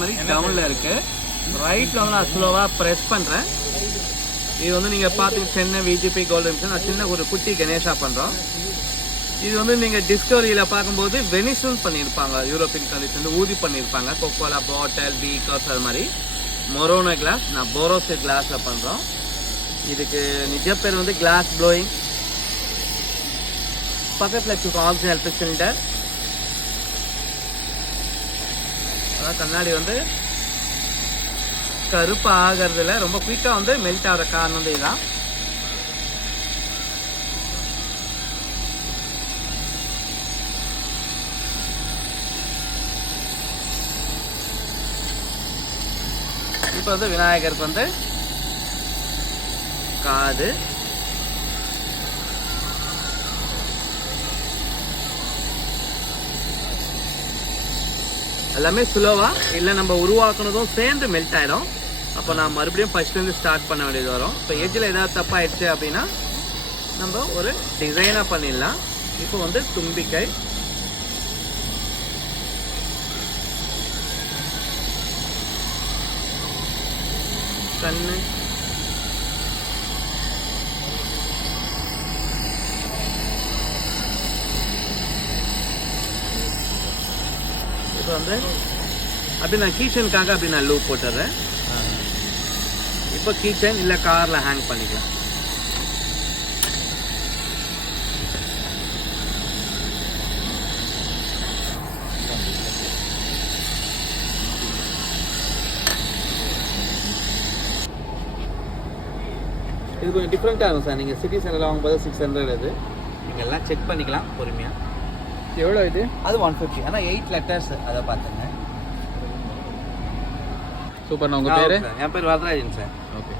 மாதிரி டவுனில் இருக்குது. ரைட்டில் வந்து நான் ஸ்லோவாக ப்ரெஸ் பண்ணுறேன். இது வந்து நீங்கள் பார்த்து சென்னை விஜிபி கோல்டன் மிஷன் நான் சின்ன ஒரு குட்டி கணேஷா பண்ணுறோம். இது வந்து நீங்கள் டிஸ்கவரியில் பார்க்கும்போது வெனிசல் பண்ணியிருப்பாங்க, யூரோப்பியன் கண்ட்ரிஸ் வந்து ஊதி பண்ணியிருப்பாங்க, கொக்கோலா பாட்டில் பீக்கர்ஸ் அது மாதிரி. மொரோனோ கிளாஸ், நான் போரோசி கிளாஸில் பண்ணுறோம். இதுக்கு நிஜ பேர் வந்து கிளாஸ் ப்ளோயிங். பக்கத்தில் வச்சுருக்கோம் ஆக்சிஜன் எலக்ட்ரிக் சிலிண்டர். அதான் கண்ணாடி வந்து கருப்பு ஆகிறதுல ரொம்ப குயிக்காக வந்து மெல்ட் ஆகிற காரணம் வந்து இதுதான். இப்போ வந்து விநாயகருக்கு வந்து காது, எல்லாமே ஸ்லோவாக இல்லை நம்ம உருவாக்குனதும் சேர்ந்து மெல்ட் ஆகிடும். அப்போ நான் மறுபடியும் ஃபஸ்ட்லேருந்து ஸ்டார்ட் பண்ண வேண்டியது வரும். இப்போ எட்ஜில் ஏதாவது தப்பாகிடுச்சு அப்படின்னா நம்ம ஒரு டிசைனாக பண்ணிடலாம். இப்போ வந்து தும்பிக்கை, கண்ணு, இப்போ வந்து அப்படி நான் கீச்சனுக்காக அப்படி நான் லூப் போட்டுறேன். இப்போ கீச்சன் இல்லை காரில் ஹேங் பண்ணிக்கலாம். இது கொஞ்சம் டிஃப்ரெண்ட்டாக இருக்கும் சார். நீங்கள் சிட்டி சென்டரில் வாங்கும்போது 600 இது. நீங்கள் எல்லாம் செக் பண்ணிக்கலாம் பொறுமையாக. எவ்வளோ இது? அது 150. ஆனால் 8 லெட்டர்ஸ் அதை பார்த்துங்க. சூப்பர். நான் உங்கள் பேர்? என் பேர் வரதராஜன் சார். ஓகே.